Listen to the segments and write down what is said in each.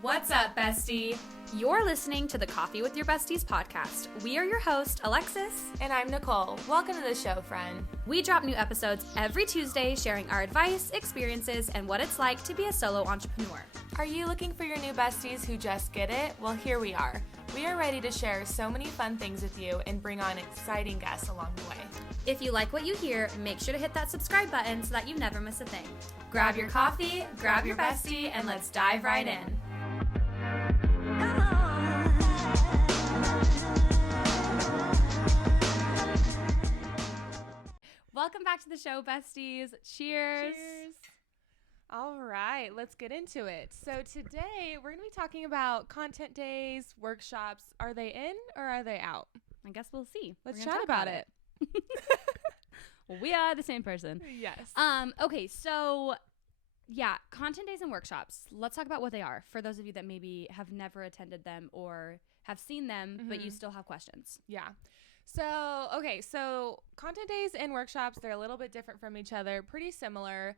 What's up, bestie? You're listening to the Coffee with Your Besties podcast. We are your host, Alexis. And I'm Nicole. Welcome to the show, friend. We drop new episodes every Tuesday sharing our advice, experiences, and what it's like to be a solo entrepreneur. Are you looking for your new besties who just get it? Well, here we are. We are ready to share so many fun things with you and bring on exciting guests along the way. If you like what you hear, make sure to hit that subscribe button so that you never miss a thing. Grab your coffee, grab your bestie, and let's dive right in. Welcome back to the show, besties. Cheers. Cheers. All right, let's get into it. So today we're going to be talking about content days, workshops. Are they in or are they out? I guess we'll see. Let's chat about it. Well, we are the same person. Yes. Okay, so yeah, content days and workshops. Let's talk about what they are for those of you that maybe have never attended them or have seen them, but you still have questions. Yeah. So content days and workshops, they're a little bit different from each other, pretty similar.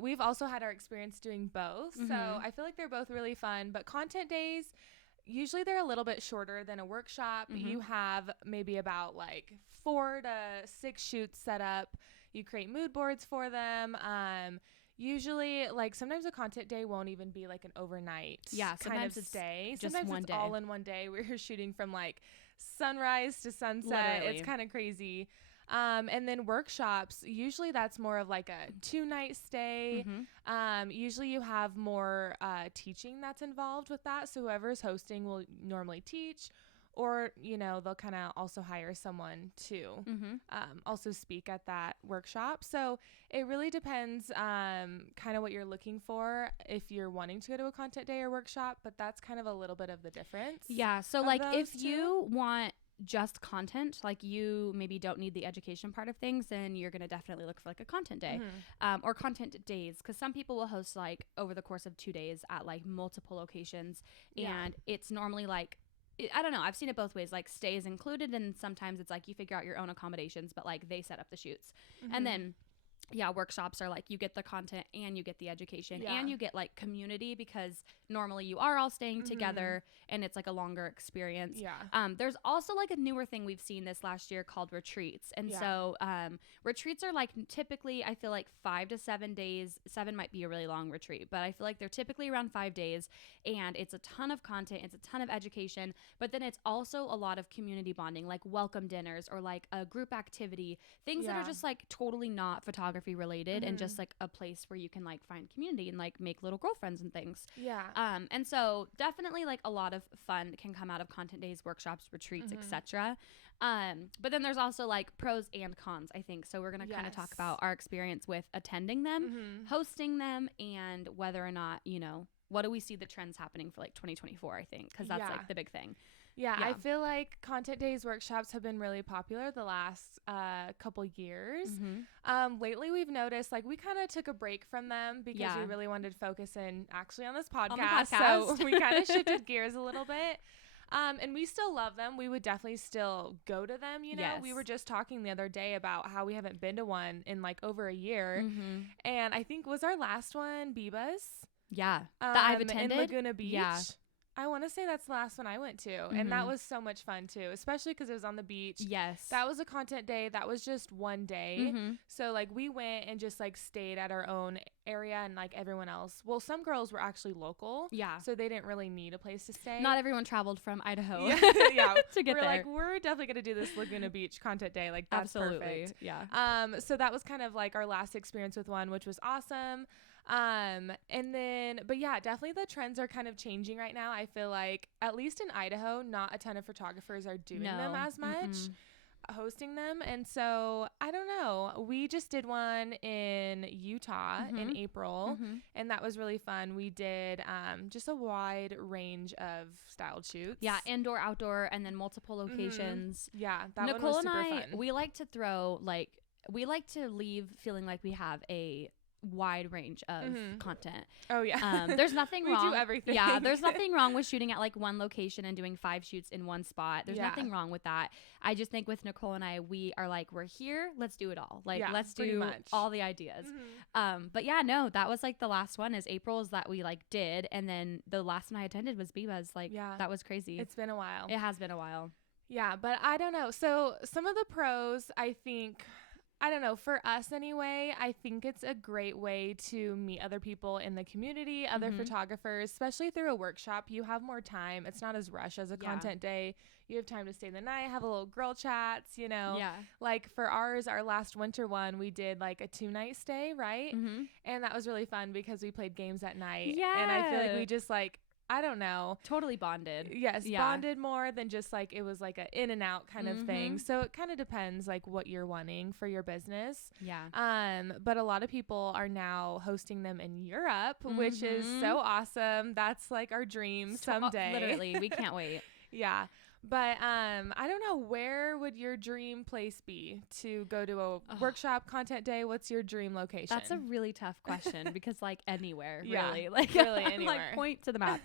We've also had our experience doing both. So I feel like they're both really fun, but content days, usually they're a little bit shorter than a workshop. You have maybe about like 4 to 6 shoots set up. You create mood boards for them. Usually, like, sometimes a content day won't even be like an overnight kind of stay. Just sometimes one it's day. all in one day. We're shooting from like sunrise to sunset. Literally. It's kind of crazy. And then workshops, usually that's more of like a 2-night stay. Usually you have more teaching that's involved with that. So whoever's hosting will normally teach, or, you know, they'll kind of also hire someone to also speak at that workshop. So it really depends kind of what you're looking for if you're wanting to go to a content day or workshop, but that's kind of a little bit of the difference. Yeah, so like if you want just content, like you maybe don't need the education part of things, then you're going to definitely look for like a content day or content days, because some people will host like over the course of 2 days at like multiple locations, and it's normally like, I don't know, I've seen it both ways, like stay is included, and sometimes it's like you figure out your own accommodations, but like they set up the shoots. And then workshops are like you get the content and you get the education and you get like community, because normally you are all staying together and it's like a longer experience. There's also like a newer thing we've seen this last year called retreats. And so retreats are like typically, I feel like 5 to 7 days. 7 might be a really long retreat, but I feel like they're typically around 5 days, and it's a ton of content, it's a ton of education, but then it's also a lot of community bonding, like welcome dinners or like a group activity, things that are just like totally not photography related and just like a place where you can like find community and like make little girlfriends and things. And so definitely like a lot of fun can come out of content days, workshops, retreats, etc. But then there's also like pros and cons, I think. So we're going to kind of talk about our experience with attending them, hosting them, and whether or not, you know, what do we see the trends happening for like 2024, I think, because that's like the big thing. I feel like content days, workshops have been really popular the last couple years. Lately, we've noticed like we kind of took a break from them because we really wanted to focus in actually on this podcast. So we kind of shifted gears a little bit. And we still love them. We would definitely still go to them. You know, we were just talking the other day about how we haven't been to one in like over a year. And I think was our last one Biba's? That I've attended. In Laguna Beach. I want to say that's the last one I went to. And that was so much fun too, especially because it was on the beach. That was a content day. That was just one day. So like we went and just like stayed at our own area, and like everyone else. Well, some girls were actually local. So they didn't really need a place to stay. Not everyone traveled from Idaho to get we're there. Like, we're definitely going to do this Laguna Beach content day. Like that's perfect. So that was kind of like our last experience with one, which was awesome. And then, but yeah, definitely the trends are kind of changing right now. I feel like at least in Idaho, not a ton of photographers are doing them as much, hosting them. And so I don't know, we just did one in Utah in April, and that was really fun. We did, just a wide range of styled shoots. Indoor, outdoor, and then multiple locations. That Nicole one was super and I, fun. we like to throw like, we like to leave feeling like we have wide range of content. Oh yeah. There's nothing wrong. We do everything. Yeah, there's nothing wrong with shooting at like one location and doing 5 shoots in one spot. There's nothing wrong with that. I just think with Nicole and I, we are like, we're here, let's do it all. Like, let's do all the ideas. But yeah, no, that was like the last one is April's that we like did, and then the last one I attended was Biba's. Like, that was crazy. It's been a while. It has been a while. Yeah, but I don't know. So some of the pros, I think, I don't know, for us anyway, I think it's a great way to meet other people in the community, other photographers, especially through a workshop. You have more time. It's not as rushed as a content day. You have time to stay the night, have a little girl chats, you know. Yeah. Like for ours, our last winter one, we did like a 2-night stay, right? And that was really fun because we played games at night. Yeah. And I feel like we just like, I don't know. Totally bonded. Yes, bonded more than just like it was like a in and out kind of thing. So it kind of depends like what you're wanting for your business. Yeah. But a lot of people are now hosting them in Europe, which is so awesome. That's like our dream someday. Literally, we can't wait. Yeah. But I don't know, where would your dream place be to go to a workshop, content day? What's your dream location? That's a really tough question because like anywhere, really. Like really anywhere. Like point to the map.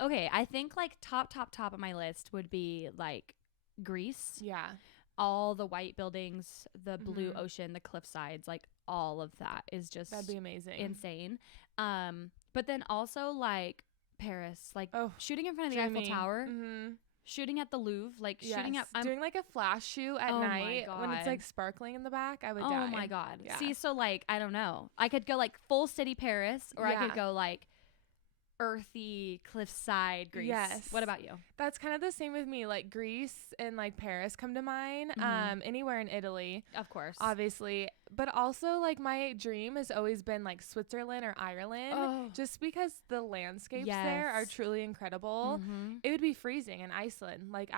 Okay, I think like top of my list would be like Greece. Yeah. All the white buildings, the blue ocean, the cliff sides, like all of that is just that'd be amazing. Insane. But then also like Paris, like shooting in front of the Eiffel Tower. Shooting at the Louvre, like shooting at doing like a flash shoot at night when it's like sparkling in the back. I would die. Oh my god. Yeah. See, so like I don't know. I could go like full city Paris, or I could go like earthy cliffside Greece. Yes. What about you? That's kind of the same with me. Like Greece and like Paris come to mind. Anywhere in Italy, of course, obviously. But also like my dream has always been like Switzerland or Ireland, just because the landscapes there are truly incredible. It would be freezing in Iceland. Like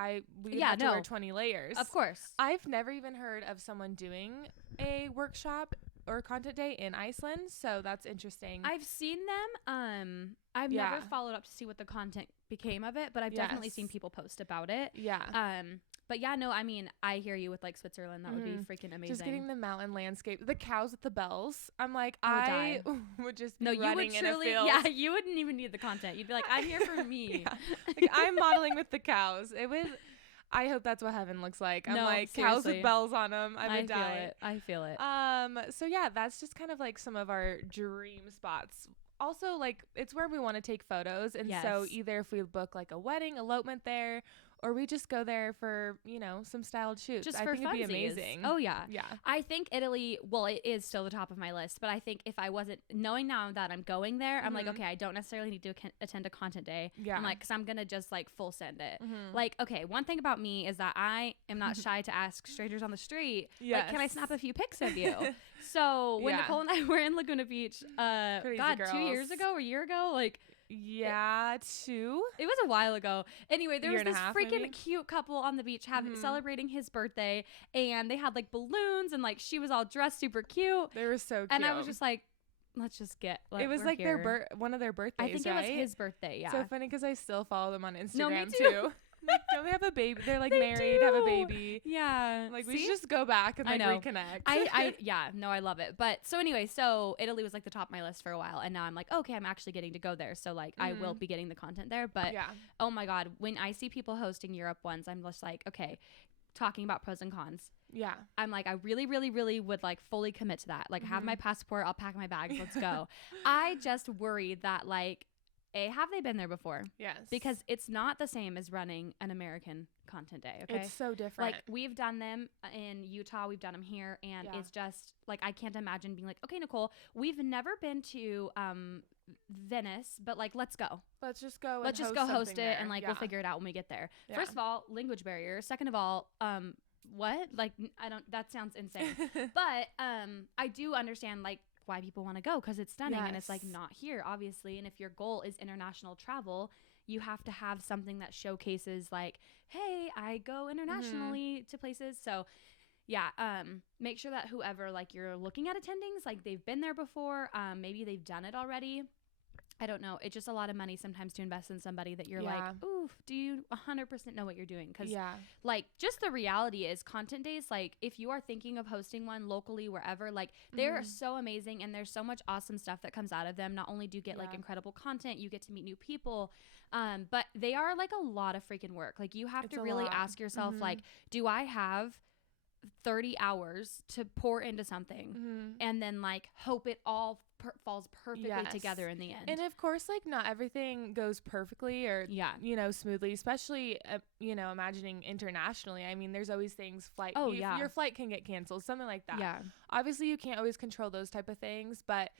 we have to wear 20 layers. Of course. I've never even heard of someone doing a workshop or content day in Iceland, so that's interesting. I've seen them. I've never followed up to see what the content became of it, but I've definitely seen people post about it. Yeah. But yeah, no, I mean, I hear you with like Switzerland. That would be freaking amazing. Just getting the mountain landscape, the cows with the bells. I'm like, I would just be running in a field. Yeah, you wouldn't even need the content. You'd be like, I'm here for me. Like, I'm modeling with the cows. I hope that's what heaven looks like. I'm like seriously. Cows with bells on them. I would die. I feel it. So yeah, that's just kind of like some of our dream spots. Also, like it's where we want to take photos, and so either if we book like a wedding, elopement there, or we just go there for, you know, some styled shoots. Just I for think it'd be amazing. Oh yeah. Yeah. I think Italy, well, it is still the top of my list, but I think if I wasn't knowing now that I'm going there, I'm like, okay, I don't necessarily need to attend a content day. Yeah. I'm like, cause I'm going to just like full send it. Like, okay, one thing about me is that I am not shy to ask strangers on the street, like, can I snap a few pics of you? So when Nicole and I were in Laguna Beach, God, 2 years ago or a year ago, like, 2. It was a while ago. Anyway, there was this freaking cute couple on the beach celebrating his birthday, and they had like balloons, and like she was all dressed super cute. They were so cute. And I was just like, let's just get. It was like their one of their birthdays. I think it was his birthday. Yeah. So funny because I still follow them on Instagram me too. Like, don't they have a baby? They're like married, have a baby. Yeah. Like we should just go back and like reconnect. I love it. But so anyway, so Italy was like the top of my list for a while, and now I'm like, okay, I'm actually getting to go there. So like I will be getting the content there. But oh my God, when I see people hosting Europe ones, I'm just like, okay, talking about pros and cons. Yeah. I'm like, I really, really, really would like fully commit to that. Like have my passport, I'll pack my bags, let's go. I just worry that like, have they been there before? Yes. Because it's not the same as running an American content day, okay? It's so different. Like, we've done them in Utah, we've done them here, and it's just, like, I can't imagine being like, okay, Nicole, we've never been to Venice, but, like, let's go. Let's just go host it, there. And, like, we'll figure it out when we get there. Yeah. First of all, language barrier. Second of all, what? Like, that sounds insane. But I do understand, like, why people want to go, because it's stunning and it's like not here, obviously. And if your goal is international travel, you have to have something that showcases like, hey, I go internationally to places. So yeah, make sure that whoever like you're looking at attendings, like they've been there before, maybe they've done it already. I don't know. It's just a lot of money sometimes to invest in somebody that you're like, ooh, do you 100% know what you're doing? Because like just the reality is content days, like if you are thinking of hosting one locally, wherever, like they're so amazing and there's so much awesome stuff that comes out of them. Not only do you get like incredible content, you get to meet new people, but they are like a lot of freaking work. Like you have to really ask yourself, like, do I have 30 hours to pour into something and then like hope it all falls perfectly together in the end? And of course, like not everything goes perfectly or you know, smoothly, especially you know, imagining internationally. I mean, there's always things your flight can get canceled, something like that. Obviously you can't always control those type of things, but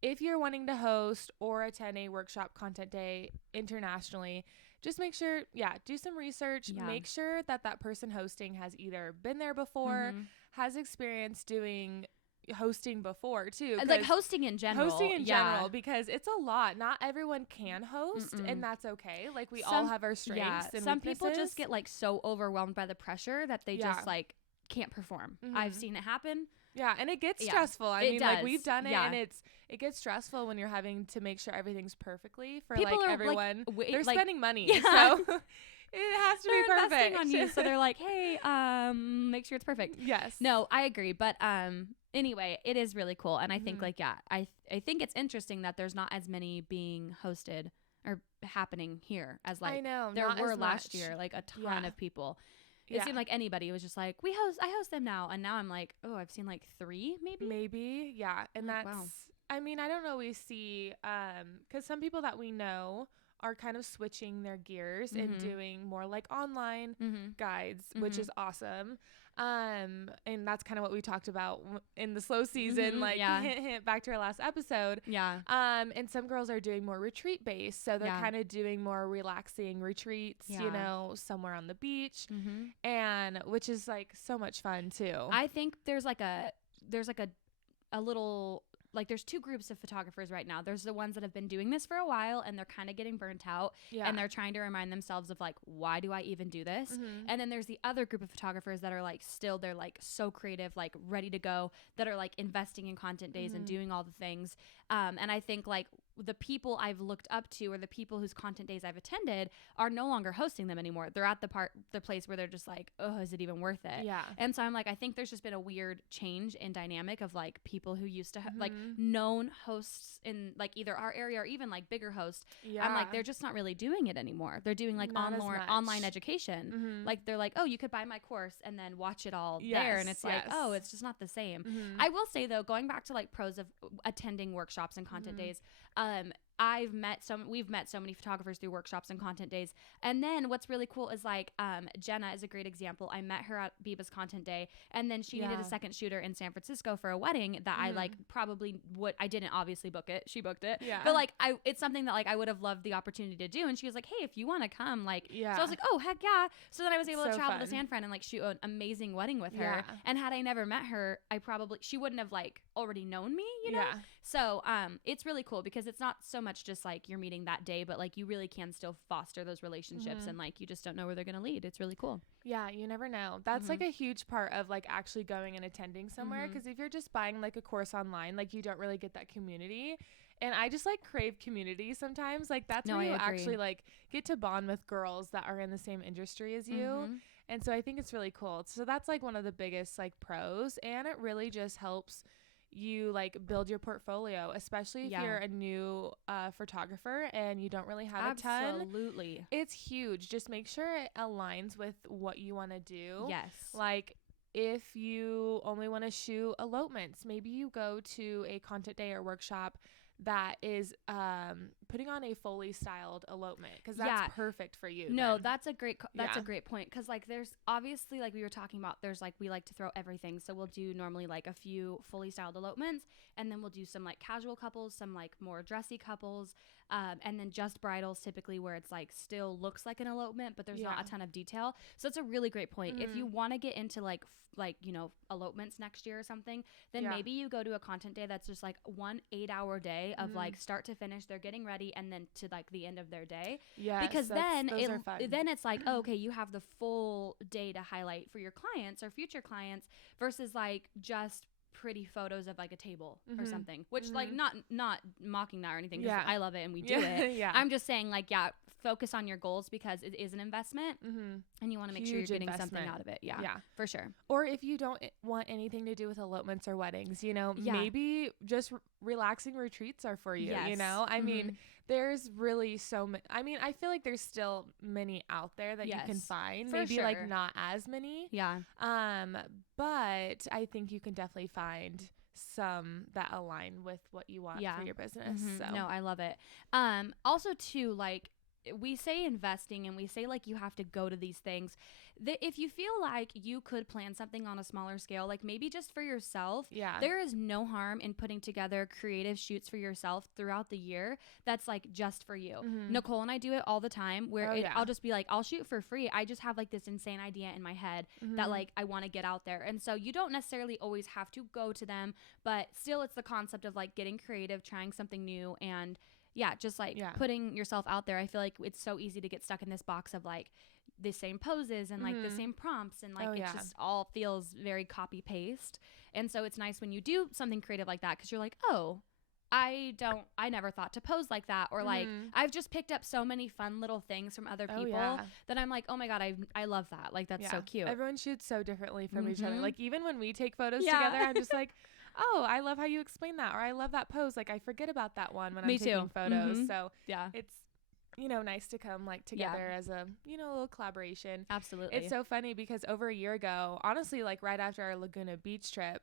if you're wanting to host or attend a workshop content day internationally, just make sure, do some research. Make sure that that person hosting has either been there before, has experience doing hosting before too. Like hosting in general. Because it's a lot. Not everyone can host, and that's okay. Like we all have our strengths and some weaknesses. people just get like so overwhelmed by the pressure that they just like can't perform. I've seen it happen. Yeah, and it gets stressful. I mean, like we've done it, and it gets stressful when you're having to make sure everything's perfectly for people like everyone. Like, they're spending money, so it has to be perfect. Investing on you, so they're like, hey, make sure it's perfect. Yes. No, I agree, but anyway, it is really cool, and I think like I think it's interesting that there's not as many being hosted or happening here as like there were last year, like a ton of people. It seemed like anybody was just like, I host them now. And now I'm like, oh, I've seen like 3 maybe. Yeah. And that's, I mean, I don't always see, cause some people that we know are kind of switching their gears and doing more like online guides, which is awesome. And that's kind of what we talked about in the slow season, like hint, hint, back to our last episode. And some girls are doing more retreat based. So they're kind of doing more relaxing retreats, you know, somewhere on the beach, and which is like so much fun too. I think there's a little, like there's 2 groups of photographers right now. There's the ones that have been doing this for a while and they're kind of getting burnt out and they're trying to remind themselves of like, why do I even do this? And then there's the other group of photographers that are like still, they're like so creative, like ready to go, that are like investing in content days and doing all the things. And I think like the people I've looked up to or the people whose content days I've attended are no longer hosting them anymore. They're at the place where they're just like, oh, is it even worth it? And so I'm like, I think there's just been a weird change in dynamic of like people who used to have like known hosts in like either our area or even like bigger hosts. I'm like, they're just not really doing it anymore. They're doing like online education. Like they're like, oh, you could buy my course and then watch it all there. And it's like, oh, it's just not the same. I will say though, going back to like pros of attending workshops and content days, we've met so many photographers through workshops and content days. And then what's really cool is like Jenna is a great example. I met her at Biba's content day, and then she needed a second shooter in San Francisco for a wedding that I like probably would, I didn't obviously book it, she booked it, but like it's something that like I would have loved the opportunity to do. And she was like, hey, if you want to come, like so I was like, oh heck yeah. So then I was able to travel to San Fran and like shoot an amazing wedding with her. And had I never met her, she wouldn't have like already known me, you know. So it's really cool because it's not so much just like you're meeting that day, but like you really can still foster those relationships and like you just don't know where they're gonna lead. It's really cool. Yeah, you never know. That's like a huge part of like actually going and attending somewhere, because if you're just buying like a course online, like you don't really get that community. And I just like crave community sometimes. Like that's where you actually like get to bond with girls that are in the same industry as you. And so I think it's really cool. So that's like one of the biggest like pros, and it really just helps you like build your portfolio, especially if you're a new photographer and you don't really have a ton. Absolutely. It's huge. Just make sure it aligns with what you want to do. Yes. Like if you only want to shoot elopements, maybe you go to a content day or workshop that is putting on a fully styled elopement, because that's perfect for you. No, that's a great point, because like there's obviously, like we were talking about, there's like we like to throw everything, so we'll do normally like a few fully styled elopements, and then we'll do some like casual couples, some like more dressy couples, and then just bridals typically, where it's like still looks like an elopement but there's not a ton of detail. So it's a really great point. If you want to get into like you know, elopements next year or something, then maybe you go to a content day that's just like 1 8-hour day of like start to finish, they're getting ready, and then to like the end of their day. Because then it's like, oh, okay, you have the full day to highlight for your clients or future clients, versus like just pretty photos of like a table or something, which like not mocking that or anything, because I love it and we do it. I'm just saying like, focus on your goals, because it is an investment and you want to make sure you're getting something out of it. Yeah, for sure. Or if you don't want anything to do with elopements or weddings, you know, maybe just relaxing retreats are for you. You know, I mean, there's really so many. I mean, I feel like there's still many out there that you can find. Maybe like not as many. Yeah. But I think you can definitely find some that align with what you want for your business. So. No, I love it. Also too, like, we say investing and we say like you have to go to these things. If you feel like you could plan something on a smaller scale, like maybe just for yourself, there is no harm in putting together creative shoots for yourself throughout the year that's like just for you. Nicole and I do it all the time where I'll just be like, I'll shoot for free. I just have like this insane idea in my head that like I want to get out there. And so you don't necessarily always have to go to them, but still it's the concept of like getting creative, trying something new, and just like putting yourself out there. I feel like it's so easy to get stuck in this box of like the same poses and like the same prompts, and like it just all feels very copy paste. And so it's nice when you do something creative like that, because you're like, oh, I never thought to pose like that, or like I've just picked up so many fun little things from other people that I'm like, oh my god, I love that. Like that's so cute. Everyone shoots so differently from each other. Like even when we take photos together, I'm just like, oh, I love how you explain that, or I love that pose. Like I forget about that one when I'm taking photos. So it's, you know, nice to come like together as a, you know, little collaboration. Absolutely. It's so funny because over a year ago, honestly, like right after our Laguna Beach trip,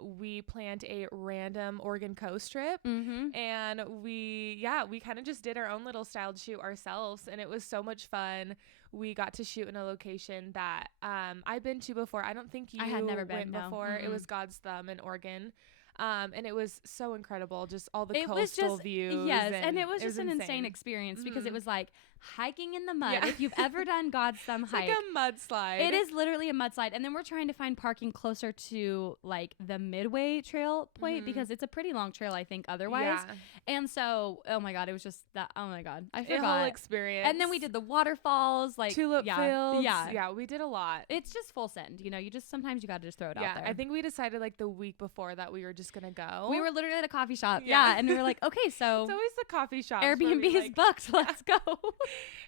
we planned a random Oregon Coast trip, and we kind of just did our own little styled shoot ourselves, and it was so much fun. We got to shoot in a location that I've been to before. I don't think you had never been before. It was God's Thumb in Oregon. And it was so incredible, just all the coastal views. Yes, and it was just an insane experience because it was like hiking in the mud. Yeah. If you've ever done God's Thumb hike, like a mudslide. It is literally a mudslide. And then we're trying to find parking closer to like the Midway Trail point because it's a pretty long trail, I think, otherwise. Yeah. And so, oh my God, it was just that. Oh my God, I forgot. A whole experience. And then we did the waterfalls, like tulip fields. Yeah, we did a lot. It's just full send. You know, you just sometimes you got to just throw it out there. I think we decided like the week before that we were just gonna go. We were literally at a coffee shop. Yeah, and we were like, okay, so it's always the coffee shop. Airbnb is booked. Let's go.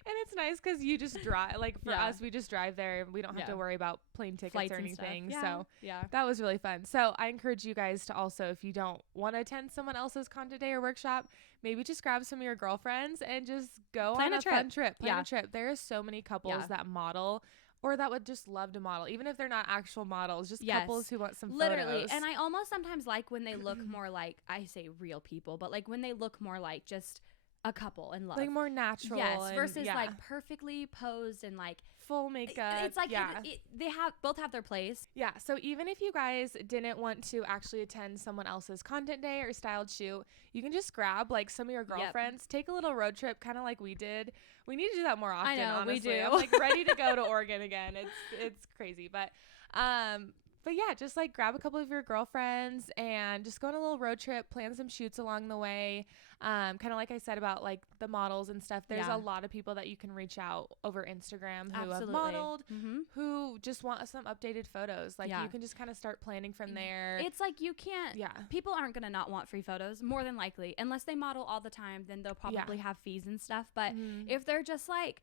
And it's nice because you just drive. Like for us, we just drive there. We don't have to worry about plane tickets flights or anything. So that was really fun. So I encourage you guys to also, if you don't want to attend someone else's content day or workshop, maybe just grab some of your girlfriends and just go on a fun trip. Plan a trip. There are so many couples that model, or that would just love to model, even if they're not actual models, just couples who want some photos. And I almost sometimes like when they look more like, I say real people, but like when they look more like just a couple in love. Like more natural. Yes, versus like perfectly posed and like full makeup. It's like they both have their place. Yeah, so even if you guys didn't want to actually attend someone else's content day or styled shoot, you can just grab like some of your girlfriends, take a little road trip, kind of like we did. We need to do that more often. I know, honestly. we do. I'm like ready to go to Oregon again. It's crazy, but yeah, just like grab a couple of your girlfriends and just go on a little road trip, plan some shoots along the way. Kind of like I said about like the models and stuff. There's a lot of people that you can reach out over Instagram who have modeled, who just want some updated photos. Like you can just kind of start planning from there. It's like you can't, people aren't going to not want free photos, more than likely. Unless they model all the time, then they'll probably have fees and stuff. But if they're just like,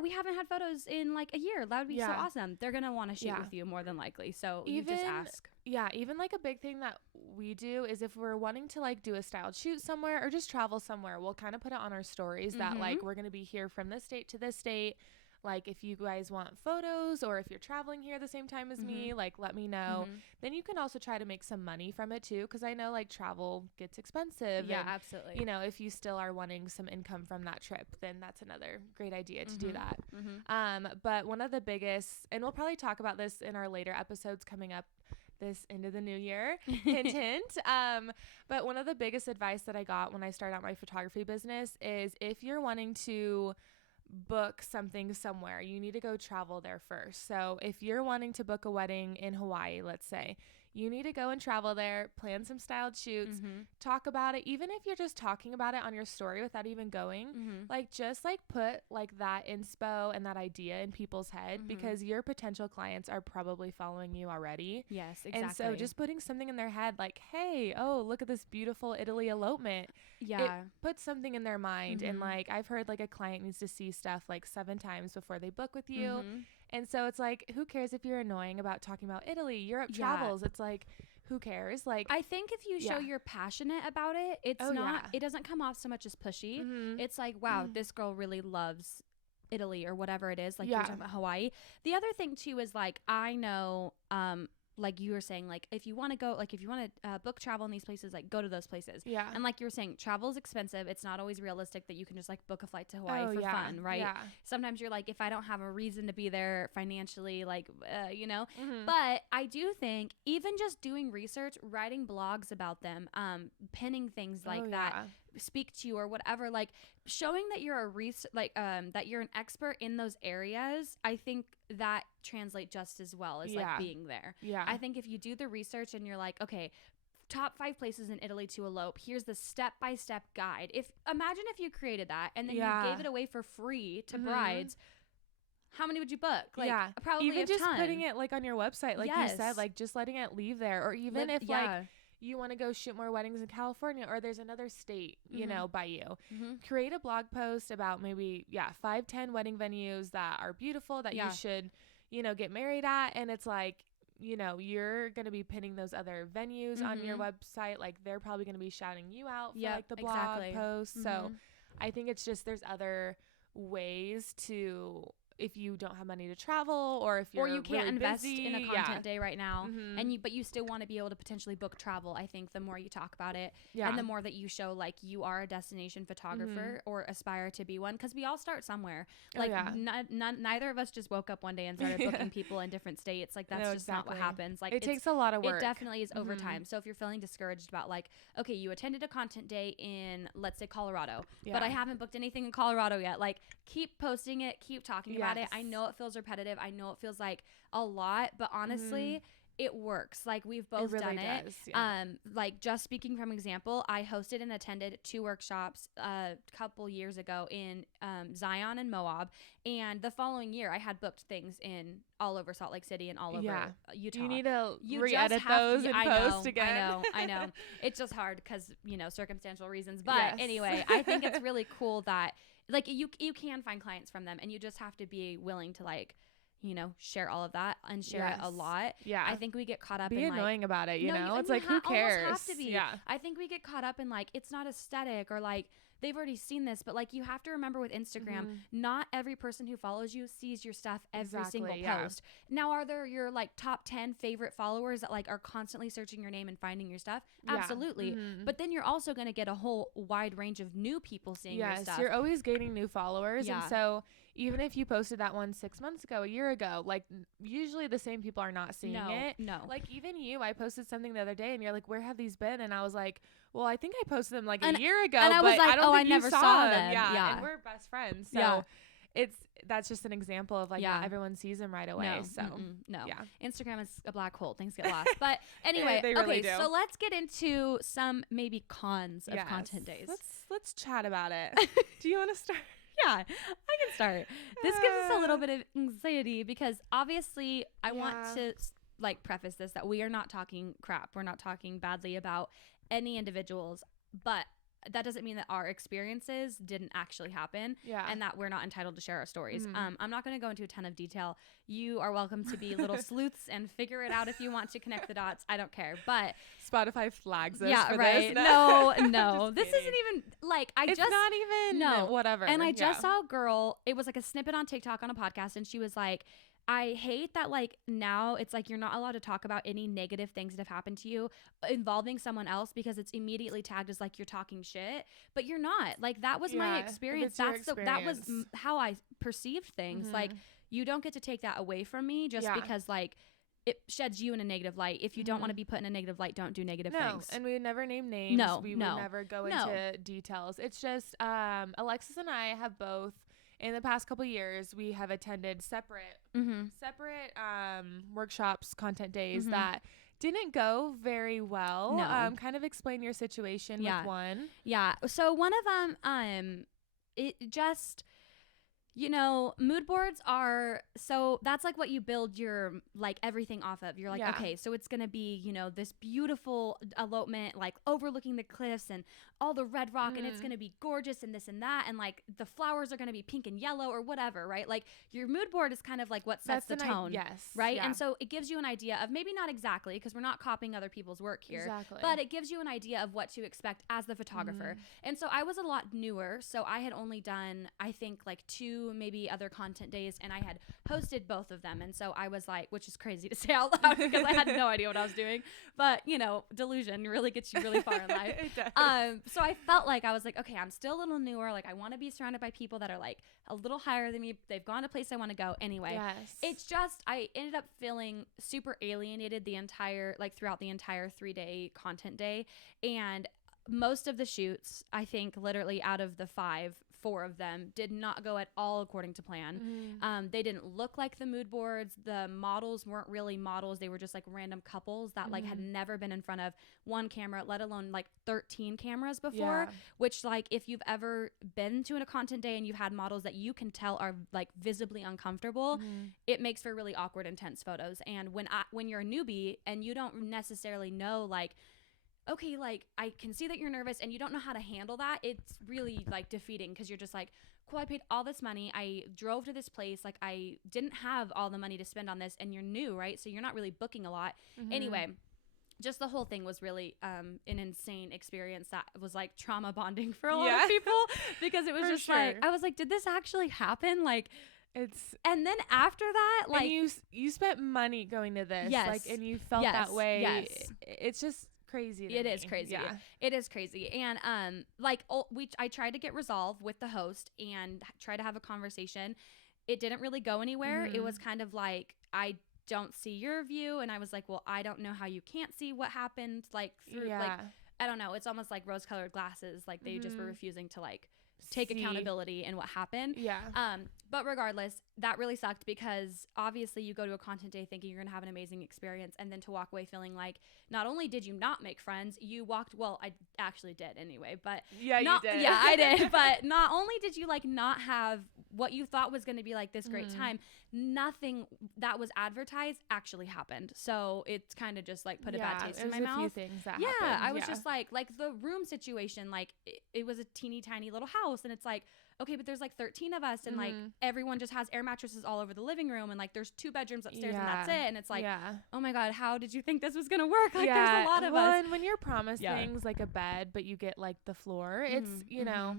we haven't had photos in like a year, that would be so awesome, they're gonna want to shoot with you more than likely. So you just ask. Even like a big thing that we do is if we're wanting to like do a styled shoot somewhere or just travel somewhere, we'll kind of put it on our stories that like we're gonna be here from this date to this date. Like if you guys want photos, or if you're traveling here the same time as me, like let me know. Then you can also try to make some money from it too, because I know like travel gets expensive. Yeah, and, absolutely. You know, if you still are wanting some income from that trip, then that's another great idea to do that. But one of the biggest, and we'll probably talk about this in our later episodes coming up this into the new year, hint hint. But one of the biggest advice that I got when I started out my photography business is if you're wanting to book something somewhere, you need to go travel there first. So if you're wanting to book a wedding in Hawaii, let's say, you need to go and travel there, plan some styled shoots, talk about it. Even if you're just talking about it on your story without even going, like just like put like that inspo and that idea in people's head, because your potential clients are probably following you already. Yes, exactly. And so just putting something in their head like, hey, oh, look at this beautiful Italy elopement. Yeah. It puts something in their mind. And like, I've heard like a client needs to see stuff like 7 times before they book with you. And so it's like, who cares if you're annoying about talking about Italy, Europe travels? It's like, who cares? Like, I think if you show you're passionate about it, it's it doesn't come off so much as pushy. It's like, wow, this girl really loves Italy or whatever it is. Like you're talking about Hawaii. The other thing too is like, I know, like you were saying, like if you want to go, like if you want to book travel in these places, like go to those places. Yeah. And like you were saying, travel is expensive. It's not always realistic that you can just like book a flight to Hawaii for fun, right? Yeah. Sometimes you're like, if I don't have a reason to be there financially, like, you know, but I do think even just doing research, writing blogs about them, pinning things like that, speak to you or whatever, like showing that you're that you're an expert in those areas, I think that translate just as well as like being there. Yeah. I think if you do the research and you're like, okay, top 5 places in Italy to elope, here's the step-by-step guide. Imagine if you created that and then you gave it away for free to brides, how many would you book? Like probably even a just ton. putting it like on your website, like you said, like just letting it leave there, or even if like you want to go shoot more weddings in California, or there's another state, you know, by you. Create a blog post about maybe 5-10 wedding venues that are beautiful that you should, you know, get married at. And it's like, you know, you're going to be pinning those other venues on your website. Like they're probably going to be shouting you out for like the blog post. So I think it's just, there's other ways to, if you don't have money to travel, or if you're or you can't really invest busy, in a content day right now, but you still want to be able to potentially book travel. I think the more you talk about it, and the more that you show like you are a destination photographer or aspire to be one, because we all start somewhere. Like neither of us just woke up one day and started booking people in different states. Like that's just not what happens. Like it takes a lot of work. It definitely is over time. So if you're feeling discouraged about like, okay, you attended a content day in, let's say, Colorado, but I haven't booked anything in Colorado yet. Like keep posting it, keep talking about it. I know it feels repetitive. I know it feels like a lot, but honestly, it works. Like we've both done it. Like just speaking from example, I hosted and attended 2 workshops a couple years ago in Zion and Moab, and the following year I had booked things in all over Salt Lake City and all over Utah. You need to re-edit those and post again. I know. It's just hard because, you know, circumstantial reasons. But anyway, I think it's really cool that like you can find clients from them, and you just have to be willing to like, you know, share all of that and share it a lot. Yeah. I think we get caught up in annoying like, about it, you know? It's like, who cares? Have to be. Yeah. I think we get caught up in like, it's not aesthetic, or like they've already seen this, but like you have to remember with Instagram, not every person who follows you sees your stuff every single post. Now, are there your like top 10 favorite followers that like are constantly searching your name and finding your stuff? Absolutely. But then you're also going to get a whole wide range of new people seeing your stuff. Yes, you're always gaining new followers. And so even if you posted that one 6 months ago, a year ago, like usually the same people are not seeing it. No. Like even you, I posted something the other day and you're like, where have these been? And I was like, well, I think I posted them like a year ago, and I was like, I don't think I never saw them. Yeah. And we're best friends. So that's just an example of like not everyone sees them right away. No. Instagram is a black hole. Things get lost. But anyway, they really do. So let's get into some maybe cons of content days. Let's chat about it. Do you want to start? Yeah, I can start. This gives us a little bit of anxiety because obviously I want to like preface this that we are not talking crap. We're not talking badly about any individuals, but that doesn't mean that our experiences didn't actually happen and that we're not entitled to share our stories. I'm not going to go into a ton of detail. You are welcome to be little sleuths and figure it out if you want to connect the dots. I don't care. But Spotify flags us for right. this. No. This isn't even like it's not even whatever. And I just saw a girl, it was like a snippet on TikTok on a podcast, and she was like, I hate that like now it's like you're not allowed to talk about any negative things that have happened to you involving someone else because it's immediately tagged as like you're talking shit, but you're not. Like that was my experience. That was how I perceived things. Like you don't get to take that away from me just because like it sheds you in a negative light. If you don't want to be put in a negative light, don't do negative things. And we would never name names. We would never go into details. It's just Alexis and I have both in the past couple years, we have attended separate workshops, content days that didn't go very well. No. Kind of explain your situation with one. Yeah. So one of them, it just, mood boards are, so that's like what you build your, like, everything off of. You're like, okay, so it's going to be, this beautiful elopement, like overlooking the cliffs and all the red rock, and it's going to be gorgeous and this and that. And like the flowers are going to be pink and yellow or whatever, right? Like your mood board is kind of like what sets the tone. Yes. Right. Yeah. And so it gives you an idea of, maybe not exactly, because we're not copying other people's work here, exactly, but it gives you an idea of what to expect as the photographer. And so I was a lot newer. So I had only done, I think, like 2 maybe other content days, and I had hosted both of them. And so I was like, which is crazy to say out loud because I had no idea what I was doing, but delusion really gets you really far in life. It does. So I felt like I was like, okay, I'm still a little newer. Like I want to be surrounded by people that are like a little higher than me. They've gone to a place I want to go anyway. Yes. It's just, I ended up feeling super alienated throughout the entire 3-day content day. And most of the shoots, I think literally out of the 4 of them did not go at all according to plan. They didn't look like the mood boards. The models weren't really models. They were just like random couples that like had never been in front of one camera, let alone like 13 cameras before, which like if you've ever been to a content day and you've had models that you can tell are like visibly uncomfortable, it makes for really awkward, intense photos. And when you're a newbie and you don't necessarily know, like, okay, like I can see that you're nervous and you don't know how to handle that, it's really like defeating, because you're just like, cool, I paid all this money, I drove to this place, like I didn't have all the money to spend on this, and you're new, right? So you're not really booking a lot. Anyway, just the whole thing was really an insane experience that was like trauma bonding for a lot of people, because it was just like, I was like, did this actually happen? Like, and then after that, like, and you spent money going to this, like, and you felt that way. It's just crazy. It is crazy. Yeah. It is crazy. And I tried to get resolve with the host and try to have a conversation. It didn't really go anywhere. It was kind of like, I don't see your view, and I was like, well, I don't know how you can't see what happened, like through like, I don't know, it's almost like rose-colored glasses, like they just were refusing to like take accountability in what happened. But regardless, that really sucked, because obviously you go to a content day thinking you're gonna have an amazing experience, and then to walk away feeling like not only did you not make friends, I actually did anyway, but you did. Yeah, I did. But not only did you like not have what you thought was gonna be like this great time, nothing that was advertised actually happened. So it's kind of just like put a bad taste in my mouth. A few things that happened. I was just like the room situation, like it was a teeny tiny little house, and it's like, okay, but there's like 13 of us, and like everyone just has air mattresses all over the living room, and like there's 2 bedrooms upstairs, and that's it. And it's like, oh my God, how did you think this was gonna work? Like there's a lot of us. And when you're promised things like a bed, but you get like the floor, it's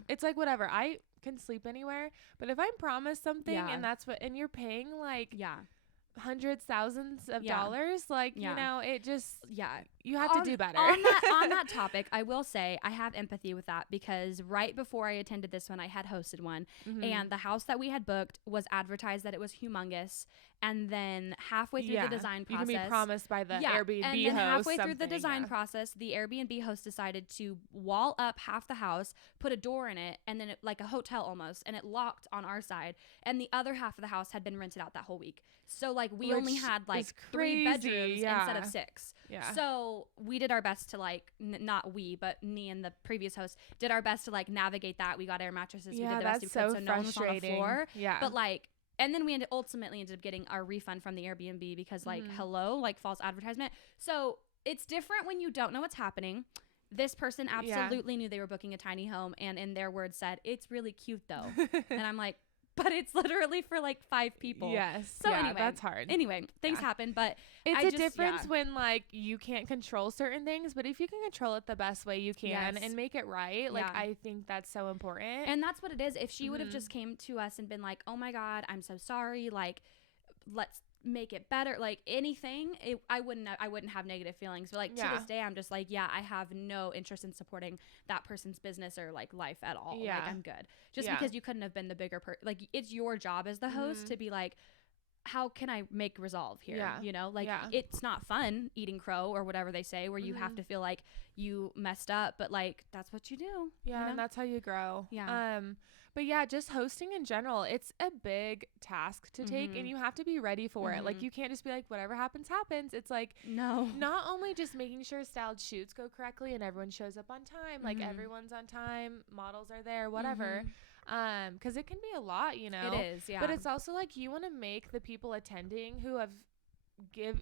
it's like whatever. I can sleep anywhere, but if I'm promised something and that's what, and you're paying like hundreds, thousands of dollars, like it just you have to do better. On that topic, I will say I have empathy with that, because right before I attended this one, I had hosted one, and the house that we had booked was advertised that it was humongous, and then halfway through the design process, you can be promised by the Airbnb and then host halfway through the design process, the Airbnb host decided to wall up half the house, put a door in it, and then like a hotel almost, and it locked on our side, and the other half of the house had been rented out that whole week. So like we only had like 3 bedrooms instead of 6. So we did our best to like not we, but me and the previous host did our best to like navigate that. We got air mattresses. We did the best we could, so no one was on the floor. But like, and then we ultimately ended up getting our refund from the Airbnb, because like hello, like false advertisement. So it's different when you don't know what's happening. This person absolutely knew they were booking a tiny home, and in their words said, "It's really cute though." And I'm like, but it's literally for like 5 people. Yes. So anyway, that's hard. Anyway, things happen, but it's a difference when like you can't control certain things, but if you can control it the best way you can and make it right, like I think that's so important. And that's what it is. If she would have just came to us and been like, "Oh my God, I'm so sorry. Like, let's make it better," like anything, I wouldn't have negative feelings. But like to this day, I'm just like, I have no interest in supporting that person's business or like life at all. Like I'm good, just because you couldn't have been the bigger like it's your job as the host to be like, how can I make resolve here? It's not fun eating crow or whatever they say, where you have to feel like you messed up, but like that's what you do. And that's how you grow. But yeah, just hosting in general, it's a big task to take, and you have to be ready for it. Like, you can't just be like, whatever happens, happens. It's like, no, not only just making sure styled shoots go correctly and everyone shows up on time, like everyone's on time, models are there, whatever. 'Cause it can be a lot, you know. It is, yeah. But it's also like, you want to make the people attending who have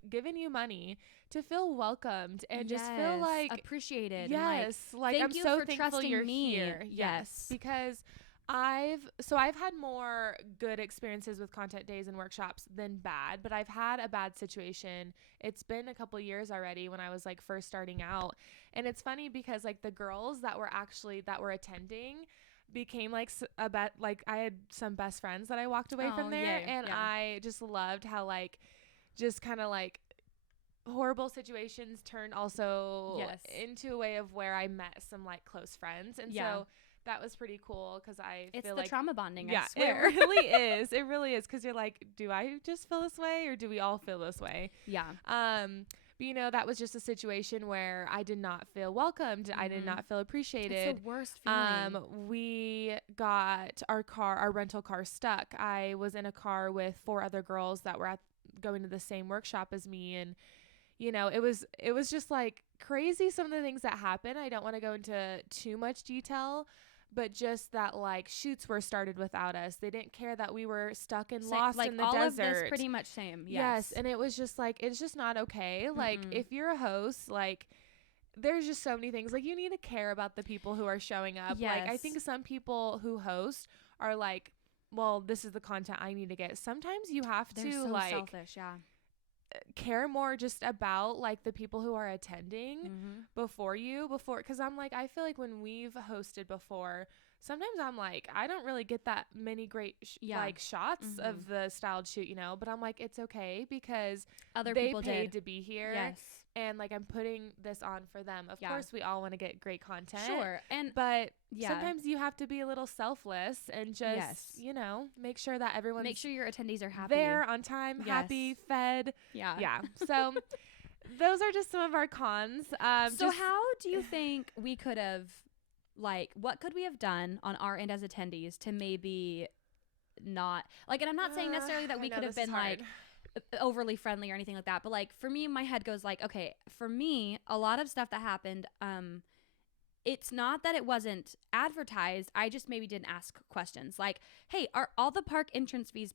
given you money to feel welcomed and just feel like appreciated. Yes, and like I'm so for thankful you're me. here. Yes, because I've had more good experiences with content days and workshops than bad, but I've had a bad situation. It's been a couple years already when I was like first starting out, and it's funny because like the girls that were attending became like I had some best friends that I walked away from there, and I just loved how like just kind of like horrible situations turned also into a way of where I met some like close friends, and so that was pretty cool because it's feel the like trauma bonding. Yeah, I swear. it really is. It really is, because you're like, do I just feel this way or do we all feel this way? Yeah. But you know, that was just a situation where I did not feel welcomed. I did not feel appreciated. It's the worst feeling. We got our rental car stuck. I was in a car with 4 other girls that were going to the same workshop as me, and you know, it was just like crazy, some of the things that happened. I don't want to go into too much detail, but just that like shoots were started without us. They didn't care that we were stuck and lost like in the all desert. Of this pretty much same. Yes, and it was just like, it's just not okay. Like if you're a host, like there's just so many things, like you need to care about the people who are showing up. Like I think some people who host are like, well, this is the content I need to get. Sometimes you have They're to so like selfish, care more just about like the people who are attending before because I'm like, I feel like when we've hosted before, sometimes I'm like, I don't really get that many great like shots of the styled shoot, you know, but I'm like, it's okay because other they people paid to be here. Yes. And like, I'm putting this on for them. Of course, we all want to get great content. Sure. But sometimes you have to be a little selfless and just, you know, make sure that everyone's make sure your attendees are happy. There on time, happy, fed. Yeah. Yeah. So those are just some of our cons. So how do you think we could have, like, what could we have done on our end as attendees to maybe not, like, and I'm not saying necessarily that we could have been like overly friendly or anything like that, but like for me, my head goes like, okay, for me, a lot of stuff that happened, it's not that it wasn't advertised, I just maybe didn't ask questions like, hey, are all the park entrance fees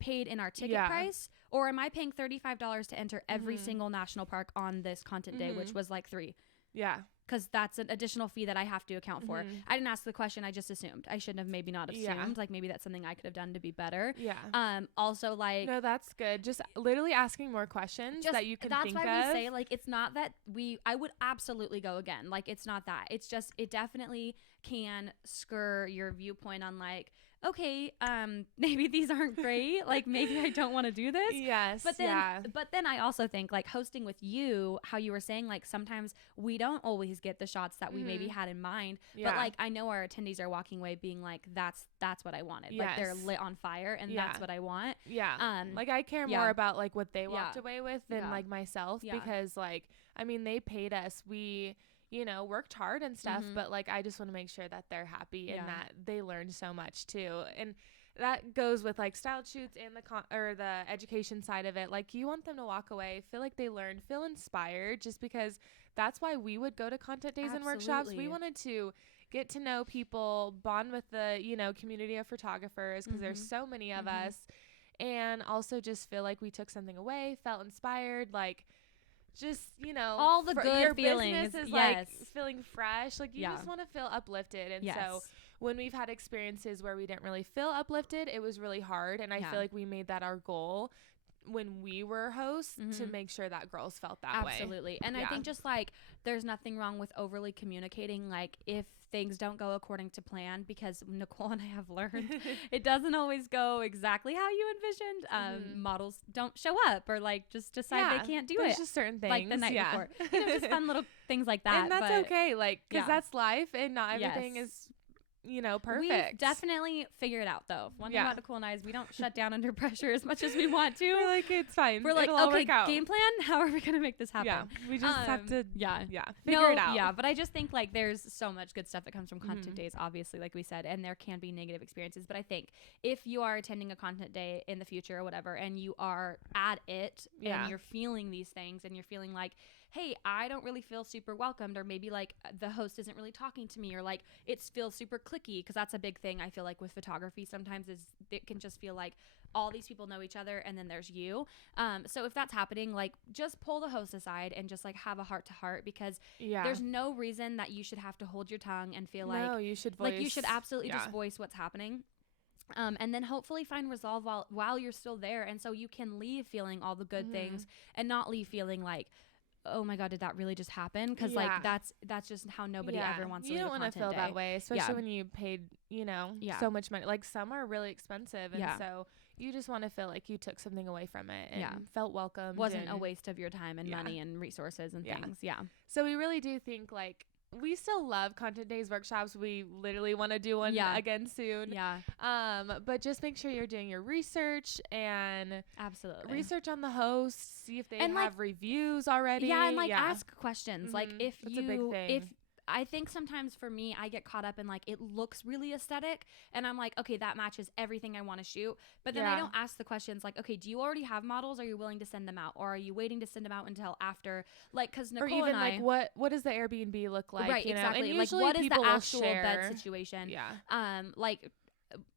paid in our ticket price, or am I paying $35 to enter every single national park on this content day, which was like 3? Because that's an additional fee that I have to account for. I didn't ask the question. I just assumed. I shouldn't have maybe not assumed. Like, maybe that's something I could have done to be better. Also, like... No, that's good. Just literally asking more questions that you can think of. That's why we say, like, it's not that I would absolutely go again. Like, it's not that. It's just, it definitely can scur your viewpoint on, like, okay, maybe these aren't great. Like, maybe I don't want to do this. Yes. But then I also think, like, hosting with you, how you were saying, like, sometimes we don't always get the shots that we maybe had in mind. But like, I know our attendees are walking away being like, that's what I wanted. Like, they're lit on fire, and that's what I want. Like, I care more about like what they walked away with than like myself, because like, I mean, they paid us. We, you know, worked hard and stuff, but like, I just want to make sure that they're happy and that they learned so much too. And that goes with like styled shoots and the education side of it. Like, you want them to walk away, feel like they learned, feel inspired, just because that's why we would go to content days and workshops. We wanted to get to know people, bond with the, you know, community of photographers, because there's so many of us, and also just feel like we took something away, felt inspired, like, just, you know, all the good your feelings business is like feeling fresh, like you just want to feel uplifted. And so when we've had experiences where we didn't really feel uplifted, it was really hard, and I feel like we made that our goal when we were hosts to make sure that girls felt that way. Absolutely. And I think just like, there's nothing wrong with overly communicating, like, if things don't go according to plan, because Nicole and I have learned it doesn't always go exactly how you envisioned. Models don't show up, or like just decide they can't do there's it. Just certain things, like the night before. You know, just fun little things like that. And that's okay, like, because that's life, and not everything is, perfect. We've definitely figured it out, though. One thing about Nicole and I is we don't shut down under pressure as much as we want to. We're like, it's fine. We're like, okay, game plan. How are we gonna make this happen? Yeah, we just have to figure it out. Yeah, but I just think like there's so much good stuff that comes from content days, obviously, like we said, and there can be negative experiences. But I think if you are attending a content day in the future or whatever, and you are at it and you're feeling these things, and you're feeling like, hey, I don't really feel super welcomed, or maybe like the host isn't really talking to me, or like it feels super cliquey, because that's a big thing I feel like with photography sometimes, is it can just feel like all these people know each other and then there's you. So if that's happening, like just pull the host aside and just like have a heart to heart, because there's no reason that you should have to hold your tongue and feel like you should voice, like you should absolutely just voice what's happening. And then hopefully find resolve while you're still there, and so you can leave feeling all the good things and not leave feeling like, oh my God, did that really just happen? Because like that's just how nobody ever wants to leave a content day. You don't want to feel that way, especially when you paid so much money. Like some are really expensive, and so you just want to feel like you took something away from it and felt welcome. Wasn't a waste of your time and money and resources and things. So we really do think like we still love content days workshops. We literally want to do one again soon. But just make sure you're doing your research and research on the hosts, see if they have reviews already. And like ask questions. Like if that's a big thing. I think sometimes for me, I get caught up in like, it looks really aesthetic and I'm like, okay, that matches everything I want to shoot. But then I don't ask the questions like, okay, do you already have models? Are you willing to send them out? Or are you waiting to send them out until after? Like, cause Nicole or even and I, like what does the Airbnb look like? Right, exactly. And like what is the actual share bed situation? Like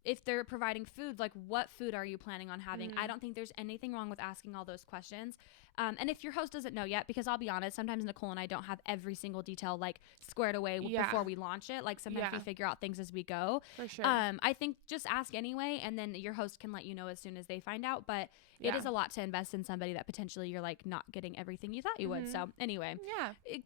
if they're providing food, like what food are you planning on having? I don't think there's anything wrong with asking all those questions. And if your host doesn't know yet, because I'll be honest, sometimes Nicole and I don't have every single detail like squared away before we launch it. Like sometimes we figure out things as we go. For sure. I think just ask anyway, and then your host can let you know as soon as they find out. But it is a lot to invest in somebody that potentially you're like not getting everything you thought you would. So anyway,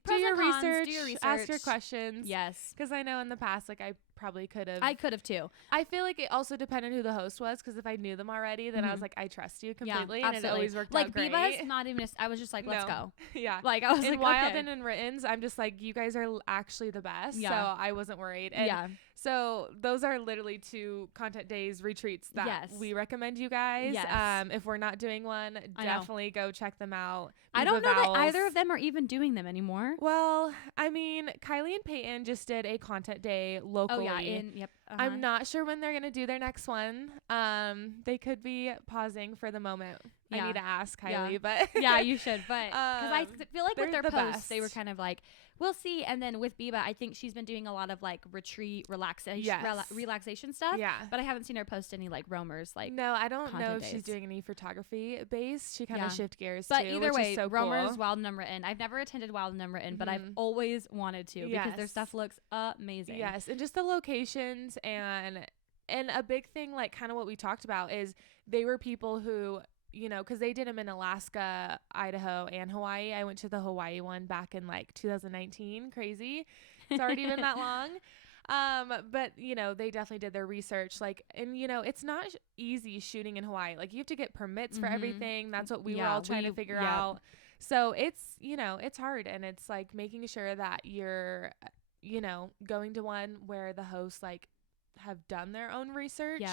do your research, ask your questions. Yes, because I know in the past, like I probably could have. I could have too. I feel like it also depended who the host was, because if I knew them already, then I was like, I trust you completely, and it always worked out great. Like Biba's not even. I was just like, let's go. Like I was like, Wilden and Writtens, I'm just like, you guys are actually the best. So I wasn't worried. And so those are literally 2 content days retreats that we recommend you guys. If we're not doing one, definitely go check them out. I don't know that either of them are even doing them anymore. Well, I mean, Kylie and Peyton just did a content day locally. I'm not sure when they're going to do their next one. They could be pausing for the moment. I need to ask Kylie, but you should. But because I feel like with their posts, they were kind of like, we'll see. And then with Biba, I think she's been doing a lot of like retreat relaxation stuff. But I haven't seen her post any like roamers. Like no, I don't know if she's doing any photography based. She kind of shift gears but too. Either which way, is so roamers, cool. Wild and Unwritten. I've never attended Wild and Unwritten, but I've always wanted to because their stuff looks amazing. Yes, and just the locations and a big thing, like kind of what we talked about, is they were people who, because they did them in Alaska, Idaho, and Hawaii. I went to the Hawaii one back in like 2019. Crazy. It's already been that long. But they definitely did their research, like, and it's not easy shooting in Hawaii. Like you have to get permits for everything. That's what we were all trying to figure out. So it's, it's hard, and it's like making sure that you're, going to one where the hosts like have done their own research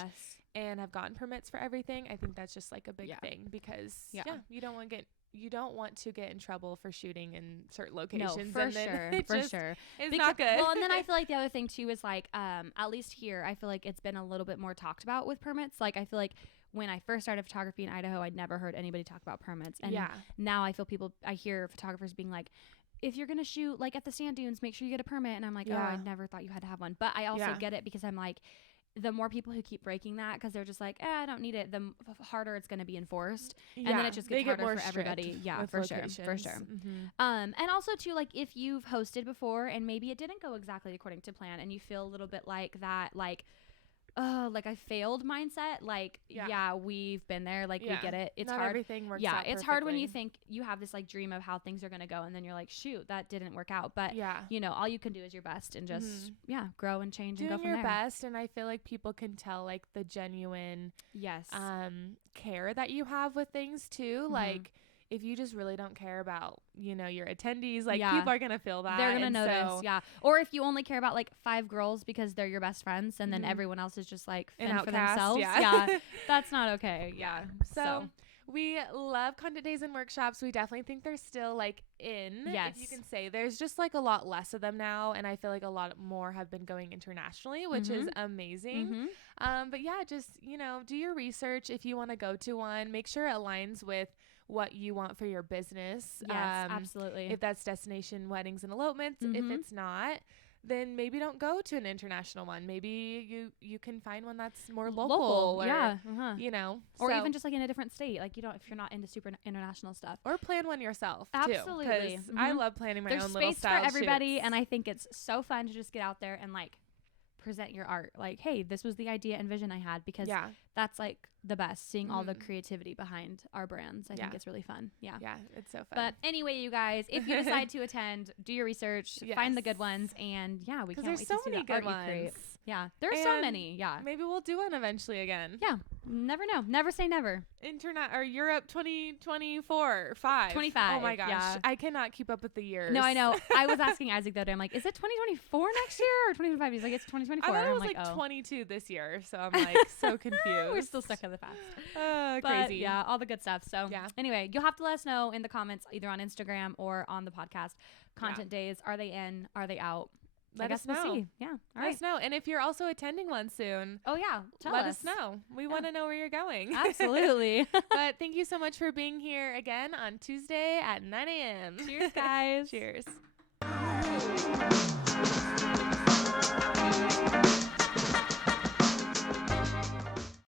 and have gotten permits for everything. I think that's just like a big thing, because you don't want to get in trouble for shooting in certain locations. No, for sure. It's not good. Well, and then I feel like the other thing too is like, at least here, I feel like it's been a little bit more talked about with permits. Like I feel like when I first started photography in Idaho, I'd never heard anybody talk about permits. And now I hear photographers being like, if you're going to shoot like at the sand dunes, make sure you get a permit. And I'm like, oh, I never thought you had to have one. But I also get it, because I'm like, the more people who keep breaking that, because they're just like, I don't need it, the harder it's going to be enforced. And then it just gets harder for everybody. Yeah, for sure. And also too, like if you've hosted before and maybe it didn't go exactly according to plan, and you feel a little bit like that, like, oh, like I failed mindset. Like, we've been there. Like we get it. It's not hard. Everything works out it's hard when you think you have this like dream of how things are going to go, and then you're like, shoot, that didn't work out. But all you can do is your best, and just grow and change and go from there. Doing your best, and I feel like people can tell like the genuine care that you have with things too. Like if you just really don't care about, you know, your attendees, like people are going to feel that. They're going to notice. Yeah. Or if you only care about like 5 girls because they're your best friends and then everyone else is just like fend for themselves. Yeah. That's not okay. Yeah. So we love content days and workshops. We definitely think they're still like in, if you can say. There's just like a lot less of them now, and I feel like a lot more have been going internationally, which is amazing. But yeah, just, you know, do your research if you want to go to one. Make sure it aligns with what you want for your business. Yes, absolutely. If that's destination weddings and elopements, if it's not, then maybe don't go to an international one. Maybe you can find one that's more local or, you know, or even just like in a different state. Like if you're not into super international stuff, or plan one yourself. Absolutely. Too, because I love planning my own little style. There's space for everybody, shoots. and I think it's so fun to just get out there and like present your art. Like, hey, this was the idea and vision I had, because that's like the best, seeing all the creativity behind our brands. I think it's really fun. Yeah, it's so fun. But anyway, you guys, if you decide to attend, do your research, find the good ones, and we can't wait to see the art you create. Yeah, there's so many. Yeah, maybe we'll do one eventually again. Yeah, never know. Never say never. Internet or Europe 2024 5. 25. Oh my gosh, I cannot keep up with the years. No, I know. I was asking Isaac the other day. I'm like, is it 2024 next year or 2025? He's like, it's 2024. I thought it was like 22 this year, so I'm like so confused. We're still stuck in the past. Crazy. Yeah, all the good stuff. So anyway, you'll have to let us know in the comments, either on Instagram or on the podcast. Content days, are they in? Are they out? Let us know. We'll see. Yeah. Let us know. And if you're also attending one soon, let us know. We want to know where you're going. Absolutely. But thank you so much for being here again on Tuesday at 9 a.m. Cheers, guys. Cheers.